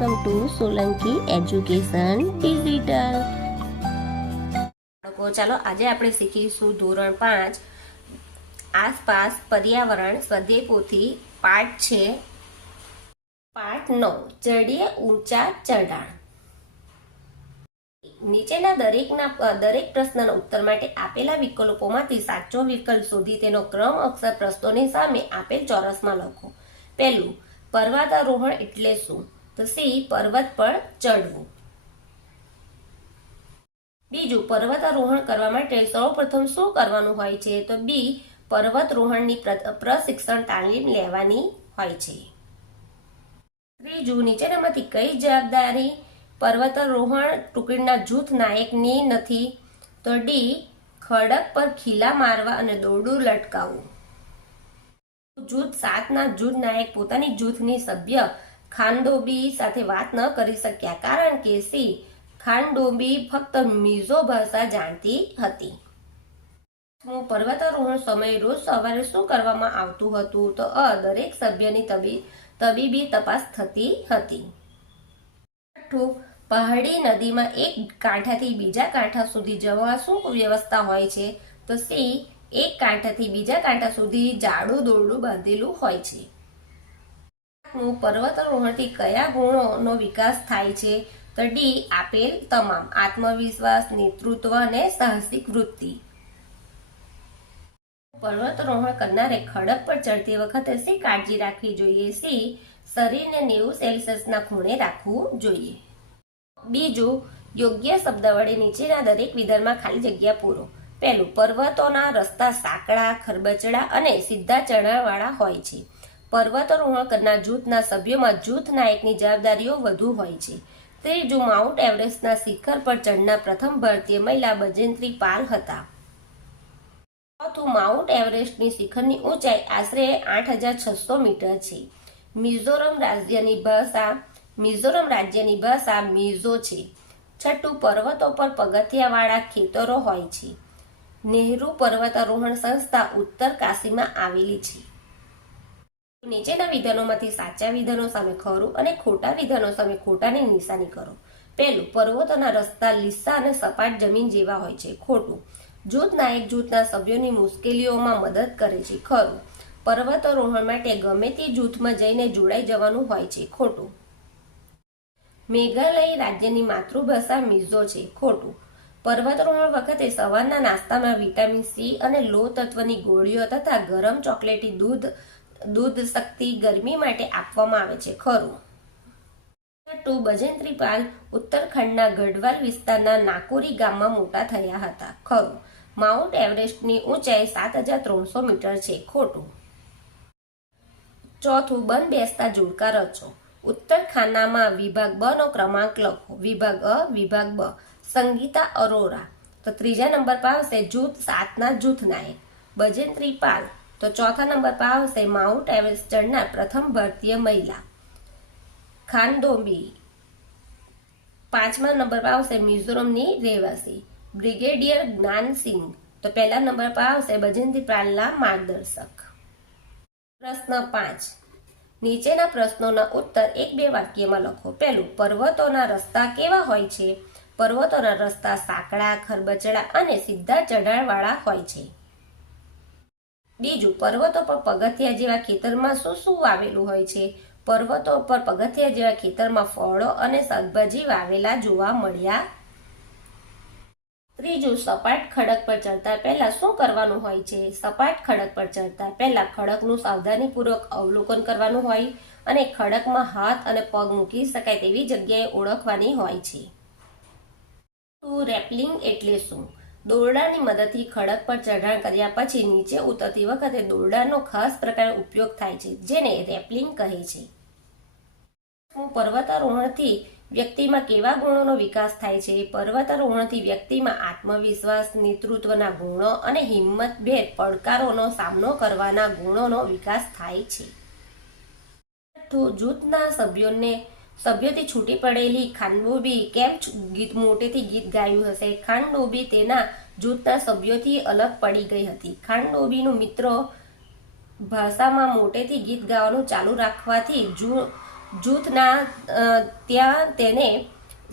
Welcome to Solanki education digital. ચાલો આજે આપણે શીખીશું ધોરણ 5 આસપાસ પર્યાવરણ સ્વાધ્યાય પોથી પાઠ છે પાઠ 9 ચડીએ ઊંચા ચઢાણ. નીચેના દરેક પ્રશ્નના ઉત્તર માટે આપેલા વિકલ્પોમાંથી સાચો વિકલ્પ શોધી તેનો ક્રમ અક્ષર પ્રશ્નોની સામે આપેલ ચોરસમાં લખો. પહેલું, પર્વતારોહણ એટલે શું? તો સી, પર્વત પર ચડવું. બીજું, પર્વતારોહણ કરવા માટે સૌપ્રથમ શું કરવાનું હોય છે? તો બી, પર્વતારોહણની પ્રશિક્ષણ તાલીમ લેવાની હોય છે. ત્રીજું, નીચેનામાંથી કઈ જવાબદારી પર્વતારોહણ ટુકડીના જૂથ નાયકની નથી? તો ડી, ખડક પર ખીલા મારવા અને દોરડું લટકાવવું. જૂથ 7ના જૂથ નાયક પોતાની જૂથની સભ્ય ખાનડોબી સાથે વાત ન કરી શક્યા કારણ કે સી, ખાનડોબી ફક્ત મિઝો ભાષા જાણતી હતી. પર્વતારોહણ સમયે રોજ સવારે શું કરવામાં આવતું હતું? તો દરેક સભ્યની તબીબી તપાસ થતી હતી. પહાડી નદીમાં એક કાંઠાથી બીજા કાંઠા સુધી જવા શું વ્યવસ્થા હોય છે? તો સી, એક કાંઠાથી બીજા કાંઠા સુધી જાડું દોરડું બાંધેલું હોય છે. પર્વતારોહણથી કયા ગુણોનો વિકાસ થાય છે? તો ડી, આપેલ તમામ: આત્મવિશ્વાસ, નેતૃત્વ અને સાહસિક વૃત્તિ. પર્વતારોહણ કરનારે ખડક પર ચડતી વખતે શી કાળજી રાખવી જોઈએ? સી, શરીરને 90 સેલ્સિયસના ખૂણે રાખવું જોઈએ. બીજું, યોગ્ય શબ્દ વડે નીચેના દરેક વિધાનમાં ખાલી જગ્યા પૂરો. પહેલું, પર્વતોના રસ્તા સાંકડા, ખરબચડા અને સીધા ચઢાણવાળા હોય છે. પર્વતારોહણ કરનાર જૂથના સભ્યોમાં જૂથ નાયકની જવાબદારીઓ વધુ હોય છે. ત્રીજું, માઉન્ટ એવરેસ્ટના શિખર પર ચડનાર પ્રથમ ભારતીય મહિલા બજેન્દ્રી પાલ હતા. ચોથું, માઉન્ટ એવરેસ્ટની શિખરની ઊંચાઈ આશરે 8600 મીટર છે. મિઝોરમ રાજ્યની ભાષા મિઝો છે. છઠ્ઠું, પર્વતો પર પગથિયાવાળા ખેતરો હોય છે. નહેરુ પર્વતારોહણ સંસ્થા ઉત્તર કાશીમાં આવેલી છે. નીચેના વિધાનોમાંથી સાચા વિધાનો સામે ખરું અને ખોટા વિધાનો સામે ખોટાની નિશાની કરો. પહેલું, પર્વતોના રસ્તા લીસા અને સપાટ જમીન જેવા હોય છે. ખોટું. જૂથ નાયક જૂથના સભ્યોની મુશ્કેલીઓમાં મદદ કરે છે. ખરું. પર્વતારોહણ માટે ગમે તે જૂથમાં જઈને જોડાઈ જવાનું હોય છે. ખોટું. મેઘાલય રાજ્યની માતૃભાષા મિઝો છે. ખોટું. પર્વતારોહણ વખતે સવારના નાસ્તામાં વિટામિન સી અને લોહ તત્વની ગોળીઓ તથા ગરમ ચોકલેટી દૂધ શક્તિ ગરમી માટે આપવામાં આવે છે. ખરું. બજેન્દ્રી પાલ ઉત્તરાખંડના ગઢવાલ વિસ્તારના નાકોરી ગામમાં મોટા થયા હતા. ખરું. માઉન્ટ એવરેસ્ટની ઊંચાઈ 7300 મીટર છે. ખોટું. ચોથું, બંધ બેસતા જોડકા રચો. ઉત્તર ખાનામાં વિભાગ બ નો ક્રમાંક લખો. વિભાગ અ, વિભાગ બ. સંગીતા અરોરા. તો ત્રીજા નંબર પર આવશે જૂથ 7ના જૂથ નાયક બજેન્દ્રી પાલ. તો ચોથા નંબર પર આવશે માઉન્ટ એવરેસ્ટ ચડનાર પ્રથમ ભારતીય મહિલા ખાનડોબી. પાંચમા નંબર પર આવશે મિઝોરમની રહેવાસી બ્રિગેડિયર જ્ઞાનસિંહ. તો પહેલા નંબર પર આવશે બજેન્દ્રી પાલના માર્ગદર્શક. પ્રશ્ન 5. નીચેના પ્રશ્નોના ઉત્તર 1-2 વાક્યમાં લખો. પહેલું, પર્વતોના રસ્તા કેવા હોય છે? પર્વતોના રસ્તા સાંકડા, ખરબચડા અને સીધા ચઢાણવાળા હોય છે. બીજું, પર્વતો પર પગથિયા જેવા ખેતરમાં શું વાવેલું હોય છે? પર્વતો પર પગથિયા જેવા ખેતરમાં ફળો અને શાકભાજી વાવેલા જોવા મળ્યા. ત્રીજું, સપાટ ખડક પર ચડતા પહેલા શું કરવાનું હોય છે? સપાટ ખડક પર ચડતા પહેલા ખડકનું સાવધાનીપૂર્વક અવલોકન કરવાનું હોય અને ખડકમાં હાથ અને પગ મૂકી શકાય તેવી જગ્યાએ ઓળખવાની હોય છે. રેપલિંગ એટલે શું? દોરડાની મદદથી ખડક પર ચઢાણ કર્યા પછી નીચે ઉતરતી વખતે દોરડાનો ખાસ પ્રકારનો ઉપયોગ થાય છે જેને રેપલિંગ કહે છે. પર્વતારોહણથી વ્યક્તિમાં કેવા ગુણોનો વિકાસ થાય છે? પર્વતારોહણથી વ્યક્તિમાં આત્મવિશ્વાસ, નેતૃત્વના ગુણો અને હિંમતભેર પડકારોનો સામનો કરવાના ગુણોનો વિકાસ થાય છે. જૂથના સભ્યોથી છૂટી પડેલી ખાનડોબી કેમ મોટેથી ગીત ગાયું હશે? ખાનડોબી તેના જૂથના સભ્યોથી અલગ પડી ગઈ હતી. ખાનડોબીનું મિત્રો ભાષામાં મોટેથી ગીત ગાવાનું ચાલુ રાખવાથી જૂથના ત્યાં તેને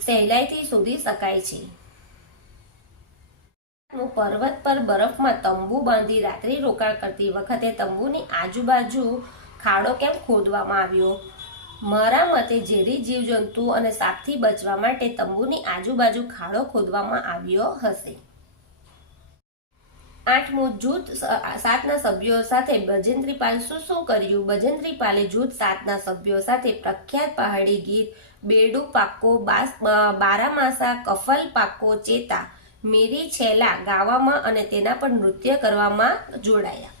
સહેલાઈથી શોધી શકાય છે. પર્વત પર બરફમાં તંબુ બાંધી રાત્રિ રોકાણ કરતી વખતે તંબુની આજુબાજુ ખાડો કેમ ખોદવામાં આવ્યો? મારા મતે ઝેરી જીવજંતુ અને સાપથી બચવા માટે તંબુની આજુબાજુ ખાડો ખોદવામાં આવ્યો હશે. 8. જૂથ 7ના સભ્યો સાથે બજેન્દ્રીપાલ શું કર્યું? બજેન્દ્રીપાલે જૂથ 7ના સભ્યો સાથે પ્રખ્યાત પહાડી ગીત બેડુ પાક્કો બારામાસા કફલ પાક્કો ચેતા મેરી છેલા ગાવામાં અને તેના પર નૃત્ય કરવામાં જોડાયા.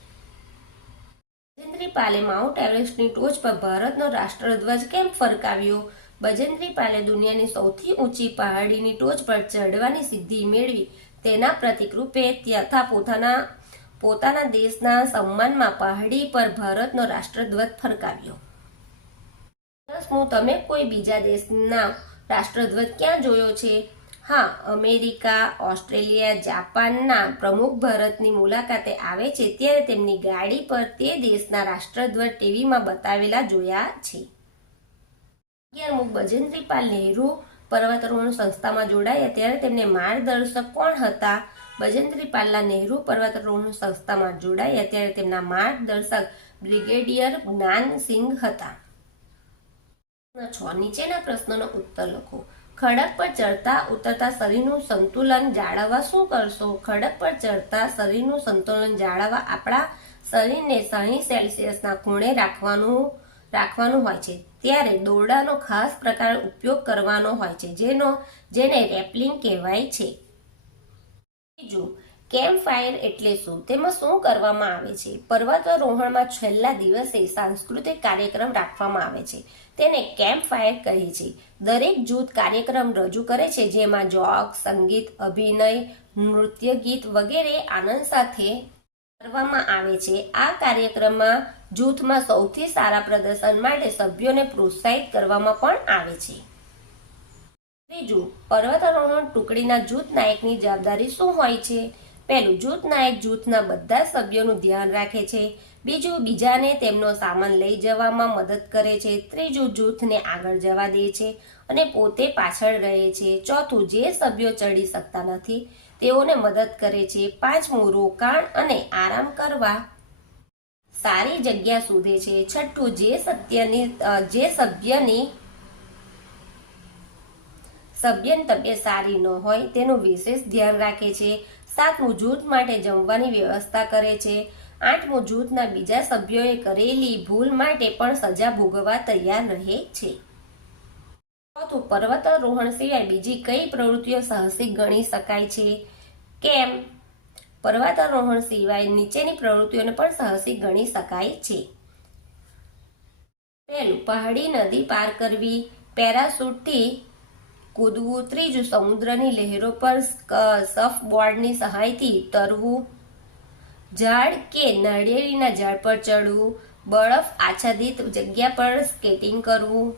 બજેન્દ્રીપાલે માઉન્ટ એવરેસ્ટની ટોચ પર ભારતનો રાષ્ટ્રધ્વજ કેમ ફરકાવ્યો? બજેન્દ્રીપાલે દુનિયાની સૌથી ઊંચી પહાડીની ટોચ પર ચડવાની સિદ્ધિ મેળવી તેના પ્રતીક રૂપે તથા પોતાના દેશના સન્માનમાં પહાડી પર ભારતનો રાષ્ટ્રધ્વજ ફરકાવ્યો. 10. તમે કોઈ બીજા દેશના રાષ્ટ્રધ્વજ ક્યાં જોયો છે? હા, અમેરિકા, ઓસ્ટ્રેલિયા, જાપાનના પ્રમુખ ભારતની મુલાકાતે આવે છે ત્યારે તેમની ગાડી પર તે દેશના રાષ્ટ્રધ્વજ ટીવીમાં બતાવેલા જોયા છે. 11. બજેન્દ્રીપાલ નહેરુ પર્વતારોહણ સંસ્થામાં જોડાયા ત્યારે તેમને માર્ગદર્શક કોણ હતા? બજેન્દ્રીપાલના નહેરુ પર્વતારોહણ સંસ્થામાં જોડાયા ત્યારે તેમના માર્ગદર્શક બ્રિગેડિયર જ્ઞાનસિંહ હતા. 6. નીચેના પ્રશ્નોનો ઉત્તર લખો. ખડક પર ચડતા ઉતરતા શરીરનું સંતુલન જાળવવા શું કરશો? ખડક પર ચડતા શરીરનું સંતુલન જાળવવા આપણા શરીરને 60 સેલ્સિયસના ખૂણે રાખવાનું હોય છે. ત્યારે દોરડાનો ખાસ પ્રકાર ઉપયોગ કરવાનો હોય છે જેને રેપલિંગ કહેવાય છે. 3. કેમ્પ ફાયર એટલે શું? તેમાં શું કરવામાં આવે છે? પર્વતારોહણમાં છેલ્લા દિવસે સાંસ્કૃતિક કાર્યક્રમ રાખવામાં આવે છે. તેને કેમ્પ ફાયર કહે છે. દરેક જૂથ કાર્યક્રમ રજૂ કરે છે જેમાં જોક, સંગીત, અભિનય, નૃત્ય, ગીત વગેરે આનંદ સાથે કરવામાં આવે છે. આ કાર્યક્રમમાં જૂથમાં સૌથી સારા પ્રદર્શન માટે સભ્યોને પ્રોત્સાહિત કરવામાં પણ આવે છે. 3. પર્વતારોહણ ટુકડીના જૂથ નાયકની જવાબદારી શું હોય છે? 1. જૂથ નાયક જૂથના બધા સભ્યોનું ધ્યાન રાખે છે. 2. બીજાને તેમનો સામાન લઈ જવામાં મદદ કરે છે. 3. જૂથને આગળ જવા દે છે અને પોતે પાછળ રહે છે. 4. જે સભ્યો ચડી શકતા નથી તેઓને મદદ કરે છે. 5. રોકાણ અને આરામ કરવા સારી જગ્યા શોધે છે. 6. જે સભ્યની તબિયત સારી ન હોય તેનું વિશેષ ધ્યાન રાખે છે. 7. જૂથ માટે જમવાની વ્યવસ્થા કરે છે. 8. જૂથના બીજા સભ્યોએ કરેલી ભૂલ માટે પણ સજા ભોગવવા તૈયાર રહે છે. 4. પર્વતારોહણ સિવાય બીજી કઈ પ્રવૃત્તિઓ સાહસિક ગણી શકાય છે? કેમ? પર્વતારોહણ સિવાય નીચેની પ્રવૃત્તિઓને પણ સાહસિક ગણી શકાય છે. 1. પહાડી નદી પાર કરવી, પેરાશૂટથી કૂદવું. 3. સમુદ્રની લહેરો પર સર્ફબોર્ડની સહાયથી તરવું. ઝાડ કે નાળિયેરીના ઝાડ પર ચડવું. બરફ આચ્છાદિત જગ્યા પર સ્કેટિંગ કરવું.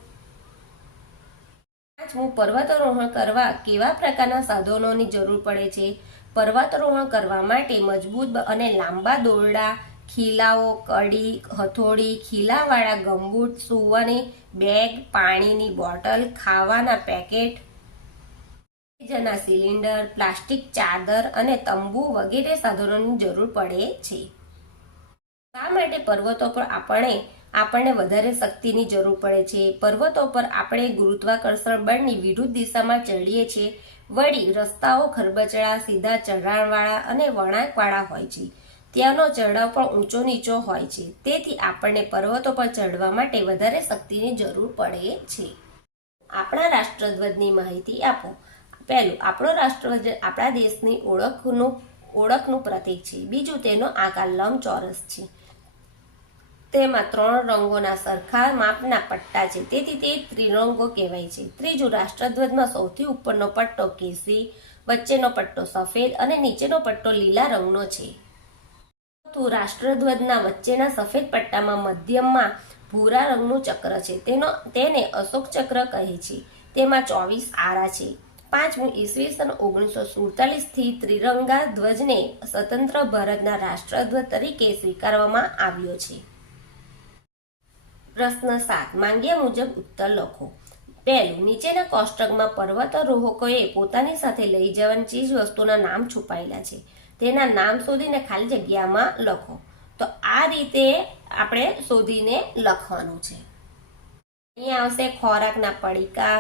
5. પર્વતારોહણ કરવા કેવા પ્રકારના સાધનોની જરૂર પડે છે? પર્વતારોહણ કરવા માટે મજબૂત અને લાંબા દોરડા, ખીલાઓ, કડી, હથોડી, ખીલાવાળા ગમબૂટ, સૂવાની બેગ, પાણીની બોટલ, ખાવાના પેકેટ, ઓક્સિજનના સિલિન્ડર, પ્લાસ્ટિક ચાદર અને તંબુ વગેરે સાધનોની જરૂર પડે છે. શા માટે પર્વતો પર આપણને વધારે શક્તિની જરૂર પડે છે? પર્વતો પર આપણે ગુરુત્વાકર્ષણ બળની વિરુદ્ધ દિશામાં ચડીએ છીએ. વળી રસ્તાઓ ખરબચડા, સીધા ચઢાણવાળા અને વળાંકવાળા હોય છે. ત્યાંનો ચઢાવ પણ ઊંચો નીચો હોય છે. તેથી આપણને પર્વતો પર ચડવા માટે વધારે શક્તિની જરૂર પડે છે. આપણા રાષ્ટ્રધ્વજની માહિતી આપો. 1. આપણો રાષ્ટ્રધ્વજ આપણા દેશની ઓળખનું પ્રતીક છે. 2. તેનો આકાર લંબચોરસ છે. તેમાં 3 રંગોના સરખા માપના પટ્ટા છે તેથી તે ત્રિરંગો કહેવાય છે. 3. રાષ્ટ્રધ્વજમાં સૌથી ઉપરનો પટ્ટો કેસરી, વચ્ચેનો પટ્ટો સફેદ અને નીચેનો પટ્ટો લીલા રંગનો છે. 4. રાષ્ટ્રધ્વજના વચ્ચેના સફેદ પટ્ટામાં મધ્યમાં ભૂરા રંગનું ચક્ર છે. તેને અશોક ચક્ર કહે છે. તેમાં 24 આરા છે. 5. ઈસવીસન 1947 થી ત્રિરંગા ધ્વજને સ્વતંત્ર ભારતના રાષ્ટ્રધ્વજ તરીકે સ્વીકારવામાં આવ્યો છે. પ્રશ્ન 7 માંગ્યા મુજબ ઉત્તર લખો. પહેલું, નીચેના કોષ્ટકમાં પર્વતારોહકોએ પોતાની સાથે લઈ જવાની ચીજ વસ્તુના નામ છુપાયેલા છે. તેના નામ શોધીને ખાલી જગ્યામાં લખો. તો આ રીતે આપણે શોધીને લખવાનું છે. અહીંયા આવશે ખોરાકના પડીકા,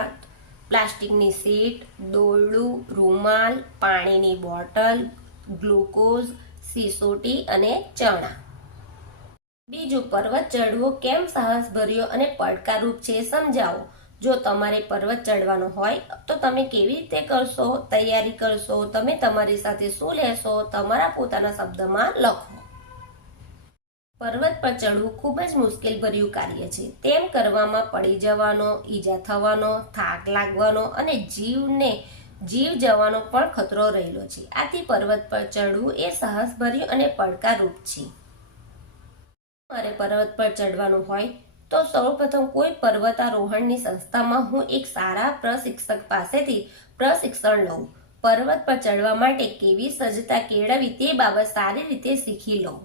પ્લાસ્ટિકની સીટ, દોરડું, રૂમાલ, પાણીની બોટલ, ગ્લુકોઝ, સિસોટી અને ચણા. બીજું, પર્વત ચડવો કેમ સાહસભર્યો અને પડકારરૂપ છે સમજાવો. જો તમારે પર્વત ચડવાનો હોય તો તમે કેવી રીતે કરશો, તૈયારી કરશો, તમે તમારી સાથે શું લેશો, તમારા પોતાના શબ્દમાં લખો. પર્વત પર ચડવું ખૂબ જ મુશ્કેલ ભર્યું કાર્ય છે. તેમ કરવામાં પડી જવાનો, ઈજા થવાનો, થાક લાગવાનો અને જીવ જવાનો પણ ખતરો રહેલો છે. આથી પર્વત પર ચડવું એ સાહસભર્યું અને પડકારરૂપ છે. મારે પર્વત પર ચડવાનું હોય તો સૌપ્રથમ કોઈ પર્વતારોહણની સંસ્થામાં હું એક સારા પ્રશિક્ષક પાસેથી પ્રશિક્ષણ લઉં. પર્વત પર ચડવા માટે કેવી સજ્જતા કેળવવી તે બાબત સારી રીતે શીખી લઉં.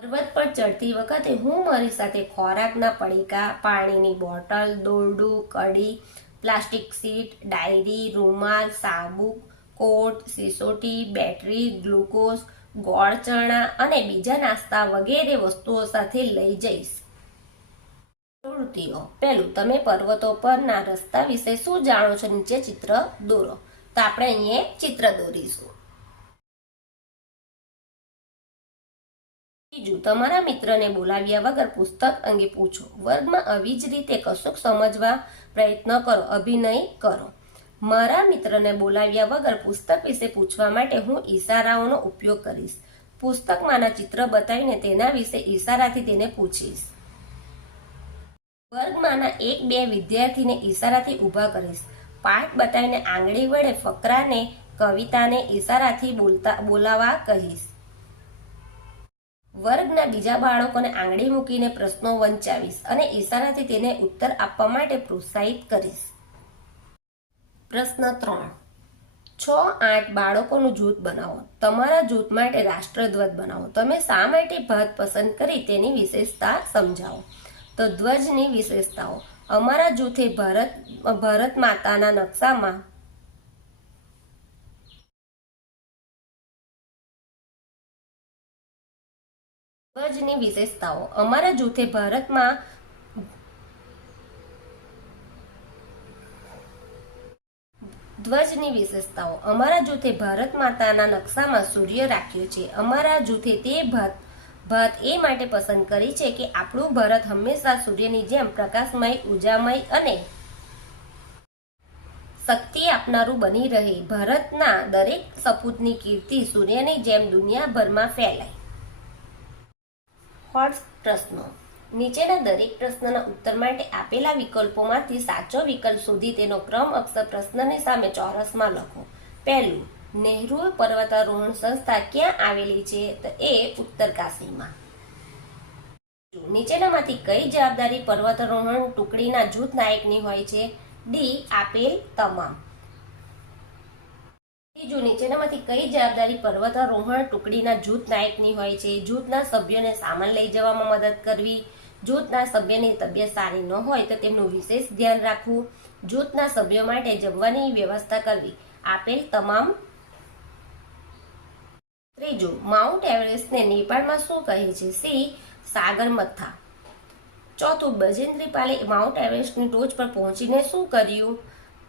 પર્વત પર ચડતી વખતે હું મારી સાથે ખોરાકના પડીકા, પાણીની બોટલ, દોરડું, કડી, પ્લાસ્ટિક સીટ, ડાયરી, રૂમાલ, સાબુ, કોટ, સિસોટી, બેટરી, ગ્લુકોઝ, ગોળ ચણા અને બીજા નાસ્તા વગેરે વસ્તુઓ સાથે લઈ જઈશ. પ્રવૃત્તિઓ. પહેલું, તમે પર્વતો પરના રસ્તા વિશે શું જાણો છો? નીચે ચિત્ર દોરો. તો આપણે અહીંયા ચિત્ર દોરીશું. બીજું, તમારા મિત્રને બોલાવ્યા વગર પુસ્તક અંગે પૂછો. વર્ગમાં આવી જ રીતે કશુંક સમજવા પ્રયત્ન કરો, અભિનય કરો. મારા મિત્રને બોલાવ્યા વગર પુસ્તક વિશે પૂછવા માટે હું ઈશારાઓનો ઉપયોગ કરીશ. પુસ્તકમાંના ચિત્ર બતાવીને તેના વિશે ઈશારાથી તેને પૂછીશ. વર્ગમાંના 1-2 વિદ્યાર્થીને ઈશારાથી ઊભા કરીશ. પાઠ બતાવીને આંગળી વડે ફકરાને, કવિતાને ઈશારાથી બોલાવા કહીશ. વર્ગના બીજા બાળકોને આંગળી મૂકીને પ્રશ્નો વંચાવીશ અને ઈશારાથી તેને ઉત્તર આપવા માટે પ્રોત્સાહિત કરીશ. પ્રશ્ન 3. 6-8 બાળકોનું જૂથ બનાવો. તમારા જૂથ માટે રાષ્ટ્રધ્વજ બનાવો. તમે શા માટે ભાત પસંદ કરી તેની વિશેષતા સમજાવો. તો ધ્વજની વિશેષતાઓ. અમારા જૂથે ભારત માતાના નકશામાં ધ્વજની વિશેષતાઓ. અમારા જૂથે ભારત માતાના નકશામાં સૂર્ય રાખ્યો છે. અમારા જૂથે તે ભાત એ માટે પસંદ કરી છે કે આપણું ભારત હંમેશા સૂર્યની જેમ પ્રકાશમય, ઉર્જામય અને શક્તિ આપનારું બની રહે. ભારતના દરેક સપૂતની કીર્તિ સૂર્યની જેમ દુનિયાભરમાં ફેલાય. હોટ પ્રશ્નો. નીચેના દરેક પ્રશ્નના ઉત્તર માટે આપેલા વિકલ્પોમાંથી સાચો વિકલ્પ શોધી તેનો ક્રમ અક્ષર પ્રશ્નની સામે ચોરસમાં લખો. પહેલું, નહેરુ પર્વતારોહણ સંસ્થા ક્યાં આવેલી છે? તો એ ઉત્તરકાશીમાં. નીચેનામાંથી કઈ જવાબદારી પર્વતારોહણ ટુકડીના જૂથ નાયકની હોય છે? ડી. આપેલ તમામ. ત્રીજું, નીચેનામાંથી કઈ જવાબદારી પર્વતારોહણ ટુકડીના જૂથ નાયકની હોય છે? જૂથના સભ્યોને સામાન લઈ જવામાં મદદ કરવી. જૂથના સભ્યની તબિયત સારી ન હોય તો તેમનું વિશેષ ધ્યાન રાખવું. જૂથના સભ્યો માટે જમવાની વ્યવસ્થા કરવી. આપેલ તમામ. ત્રીજું, માઉન્ટ એવરેસ્ટને નેપાળમાં શું કહે છે? સી. સાગરમથા. ચોથું, બજેન્દ્રી પાલે માઉન્ટ એવરેસ્ટની ટોચ પર પહોંચીને શું કર્યું?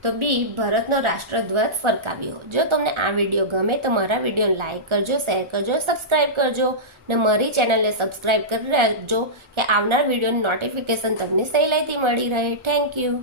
તો બી. ભારતનો રાષ્ટ્રધ્વજ ફરકાવ્યો. જો તમને આ વિડીયો ગમે તો મારા વિડીયોને લાઈક કરજો, શેર કરજો, સબસ્ક્રાઇબ કરજો અને મારી ચેનલને સબસ્ક્રાઇબ કરી રાખજો કે આવનાર વિડીયોની નોટિફિકેશન તમને સહેલાઈથી મળી રહે. Thank you.